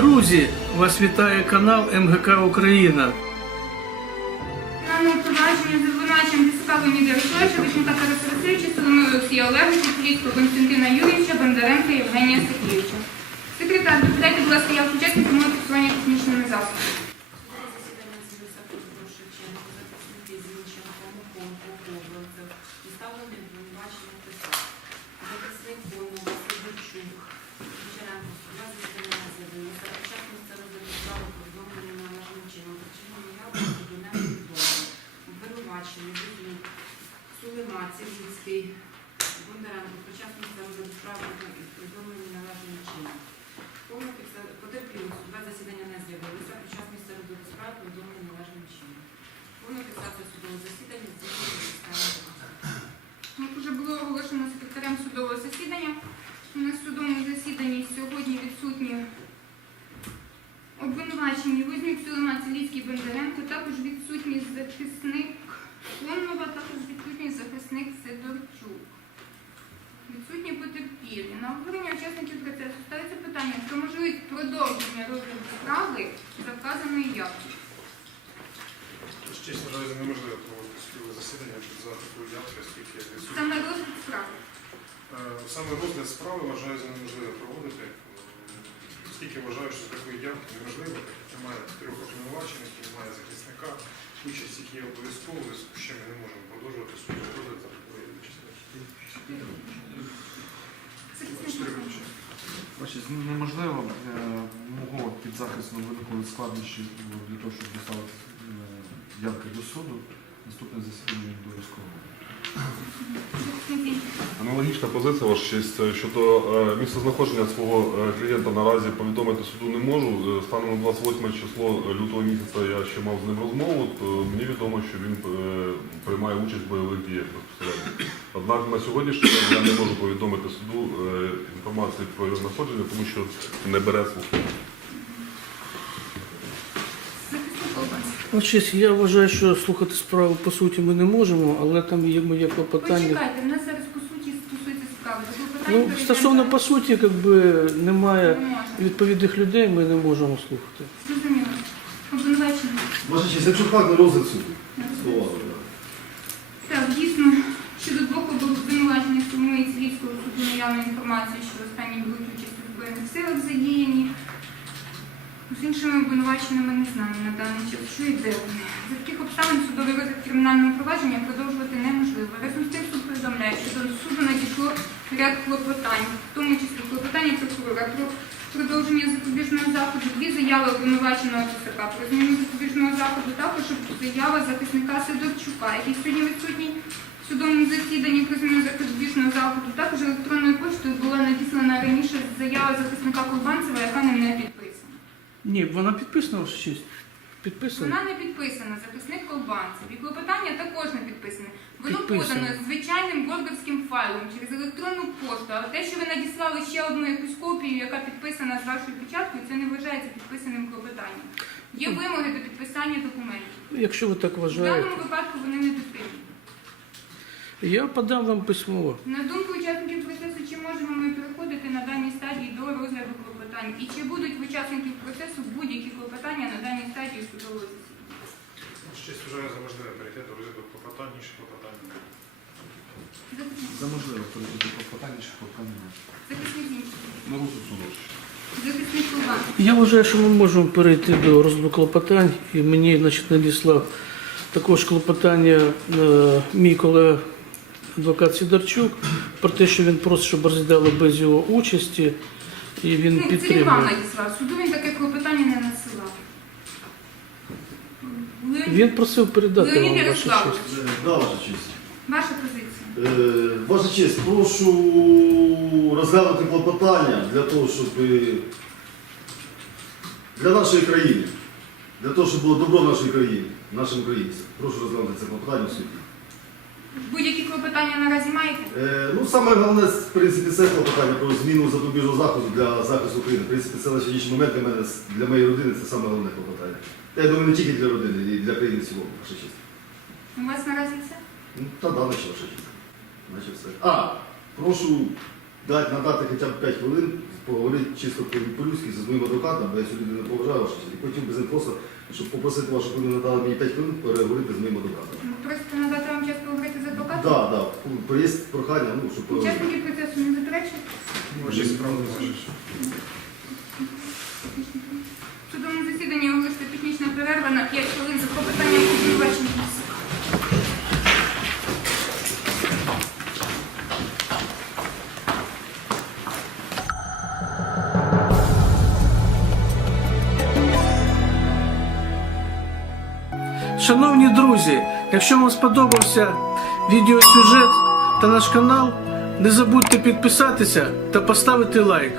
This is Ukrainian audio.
Друзі, вас вітає канал МГК Україна. На позначення зазвичай Мідерович, вичним та Пересересуюча, ною Олексія Олег, політку Константина Юрійовича, Бондаренка, Євгенія Серкійча. Секретар Бюджету була стояв учасника ехнічними засобами. Бондаренко також відсутній захисник Коннова, також відсутність захисник Сидорчук. Відсутні потерпілі. На обговорення учасників процесу ставиться питання, що про можливість продовження розгляду справи за вказаної явки. Тож чесно, наразі неможливо проводити спільнове засідання за такою явкою, оскільки я запитала. Саме розгляд справи. Саме розгляд справи вважаю за неможливо проводити. Оскільки вважаю, що за такої явки неможливо має трьох обвинувачених, має захисника, участь, які обов'язково ще ми не можемо продовжувати суду, це Бачите, Неможливо мого підзахисного викликали складнощі для того, щоб доставити явки до суду, наступне засідання обов'язково. Аналогічна позиція ваша, що Щодо місцезнаходження свого клієнта наразі повідомити суду не можу. Станом на 28 число лютого місяця я ще мав з ним розмову, то мені відомо, що він приймає участь в бойових діях Однак на сьогоднішній день я не можу повідомити суду інформації про його знаходження, тому що не бере слухання. Ну, чість, я вважаю, що слухати справу по суті ми не можемо, але там є моє питання. Почекайте, зараз по суті, в нас справи. Ну, стосовно реальні... по суті, якби немає відповідних людей, ми не можемо слухати. Зрозуміло. Обинувачено. Ваше честь розвитку. Дійсно, щодо до боку було звинувачені, ми з цілійською суду наявну інформації, що останні були участь в збройних силах задіяні. З іншими обвинуваченими не знаю на даний час. Що йде за таких обставин судовий розгляд кримінального провадження продовжувати неможливо. з тим, що повідомляє, що до суду надійшло ряд клопотань, в тому числі клопотання прокурора про продовження запобіжного заходу. Дві заяви обвинуваченого ЦСК про зміну запобіжного заходу. Також заява захисника Сидорчука, який сьогодні відсутній відсутні судовому засіданні про зміну запобіжного заходу. Також електронною поштою була надіслана раніше заява захисника Курбанцева, яка не під. Ні, вона підписана підписано щось. Вона не підписана, записник колбанців. Віклопитання також не підписане. Воно подано звичайним горгорським файлом через електронну пошту. Але те, що ви надіслали ще одну якусь копію, яка підписана з вашою печаткою, це не вважається підписаним клопотанням. Є вимоги до підписання документів. Якщо ви так вважаєте. В даному випадку вони не підписані. Я подам вам письмо. На думку учасників. І чи будуть учасники процесу будь-які клопотання на даній стадії судового засідання? Щось вже за можливе перейти до розвитку клопотань, ніж клопотання. За можливе перейти до клопотань, ніж клопотання. Захисник інші. Я вважаю, що ми можемо перейти до розгляду клопотань. І мені значить, надісла також клопотання е, мій колега адвокат Сідорчук про те, що він просить, щоб розглядали без його участі. І він він таке клопотання не насилав. Він просив передати. Він... Вам да, ваша, честь. Позиція. ваша честь, прошу розглянути клопотання для того, щоб для нашої країни, для того, щоб було добро нашої країни, нашим українцям. Прошу розглянути це клопотання освіти. Будь-які клопотання наразі маєте? е, ну, саме головне, в принципі, це клопотання про зміну запобіжного заходу для захисту України. В принципі, це сьогоднішній момент для для моєї родини це саме головне клопотання. Я думаю, не тільки для родини, і для країни сьогодні. У вас наразі все? Ну, Та да, наче ваше чисто. А прошу дати, надати хоча б 5 хвилин, поговорити чисто по-людськи по по з моїм адвокатом, бо я сьогодні не поважаю, чисто. і потім без інфоса, щоб попросити вас, щоб надати мені 5 хвилин переговорити з моїм Ну, приїзд прохання, ну, щоб... Час такі процесу не заперечить? Може, справді можеш. Судовне засідання оголосити технічна перерва на 5 хвилин за попитання, які ви бачите. Шановні друзі, якщо вам сподобався Відеосюжет та наш канал. Не забудьте підписатися та поставити лайк.